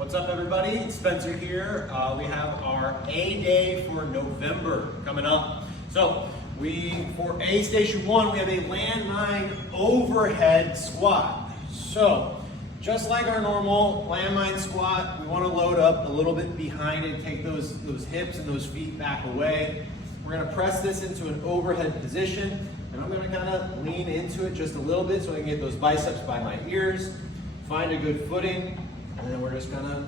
What's up, everybody? It's Spencer here. We have our A day for November coming up. So for A Station 1, we have a landmine overhead squat. So just like our normal landmine squat, we want to load up a little bit behind it, take those hips and those feet back away. We're going to press this into an overhead position, and I'm going to kind of lean into it just a little bit so I can get those biceps by my ears, find a good footing, and then we're just going to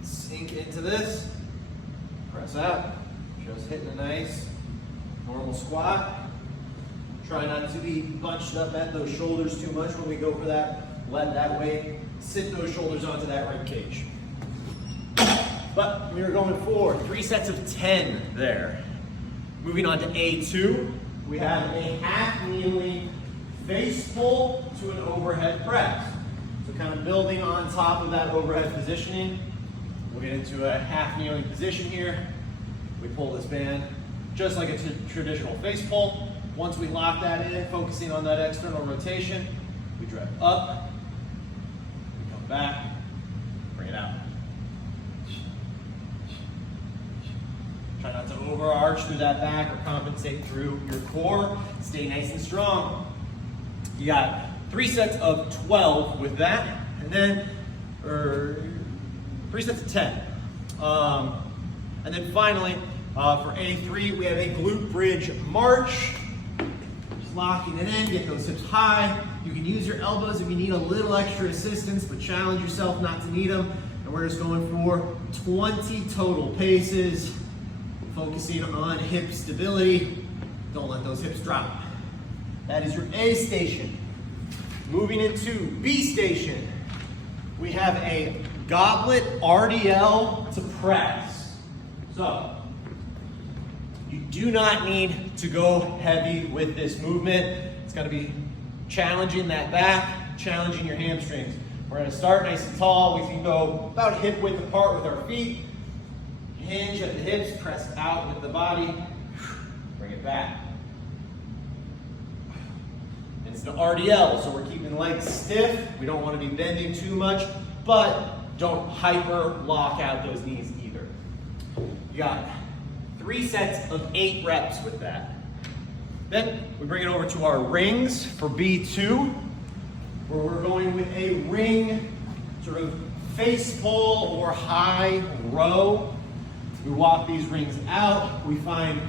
sink into this, press out, just hitting a nice normal squat. Try not to be bunched up at those shoulders too much when we go for that. Let that weight sit those shoulders onto that rib cage. But we are going for 3 sets of 10 there. Moving on to A2, we have a half kneeling face pull to an overhead press. So kind of building on top of that overhead positioning. We'll get into a half kneeling position here. We pull this band just like a traditional face pull. Once we lock that in, focusing on that external rotation, we drive up, we come back, bring it out. Try not to overarch through that back or compensate through your core. Stay nice and strong. You got 3 sets of 12 with that, and then 3 sets of 10. And then finally, for A3, we have a glute bridge march. Just locking it in, get those hips high. You can use your elbows if you need a little extra assistance, but challenge yourself not to need them. And we're just going for 20 total paces, focusing on hip stability. Don't let those hips drop. That is your A station. Moving into B station, we have a goblet RDL to press. So, you do not need to go heavy with this movement. It's going to be challenging that back, challenging your hamstrings. We're going to start nice and tall. We can go about hip width apart with our feet. Hinge at the hips, press out with the body. Bring it back. It's the RDL, so we're keeping the legs stiff. We don't want to be bending too much, but don't hyper lock out those knees either. You got 3 sets of 8 reps with that. Then we bring it over to our rings for B2, where we're going with a ring sort of face pull or high row. We walk these rings out. We find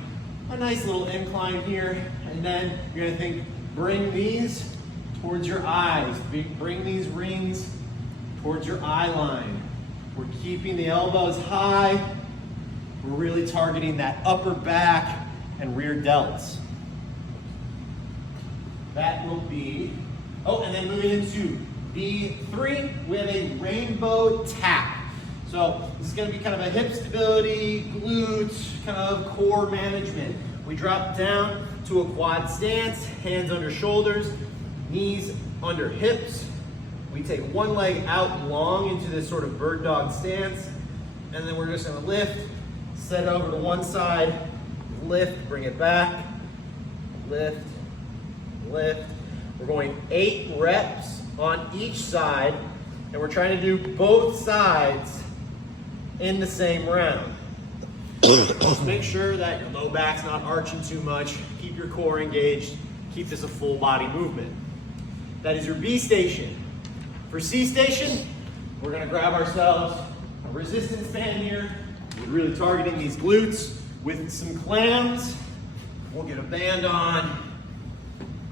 a nice little incline here, and then you're going to think, bring these towards your eyes. Bring these rings towards your eye line. We're keeping the elbows high. We're really targeting that upper back and rear delts. That will be, and then moving into B3, we have a rainbow tap. So this is going to be kind of a hip stability, glutes, kind of core management. We drop down to a quad stance, hands under shoulders, knees under hips. We take one leg out long into this sort of bird dog stance, and then we're just going to lift, set it over to one side, lift, bring it back, lift, lift. We're going 8 reps on each side, and we're trying to do both sides in the same round. Just make sure that your low back's not arching too much. Keep your core engaged. Keep this a full body movement. That is your B station. For C station, we're going to grab ourselves a resistance band here. We're really targeting these glutes with some clams. We'll get a band on.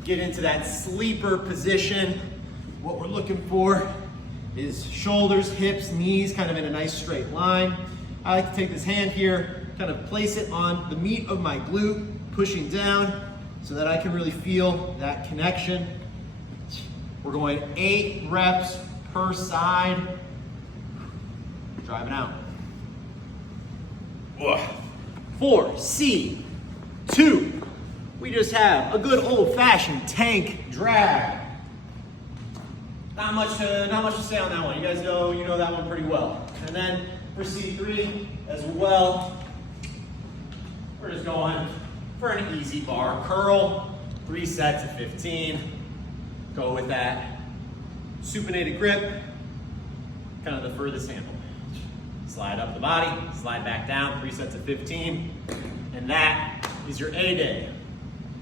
Get into that sleeper position. What we're looking for is shoulders, hips, knees, kind of in a nice straight line. I like to take this hand here, kind of place it on the meat of my glute, pushing down so that I can really feel that connection. We're going 8 reps per side. Driving out. 4, C2. We just have a good old-fashioned tank drag. Not much to say on that one. You guys know that one pretty well. And then for C3 as well, we're just going for an easy bar curl, 3 sets of 15. Go with that supinated grip, kind of the furthest handle. Slide up the body, slide back down, 3 sets of 15. And that is your A day.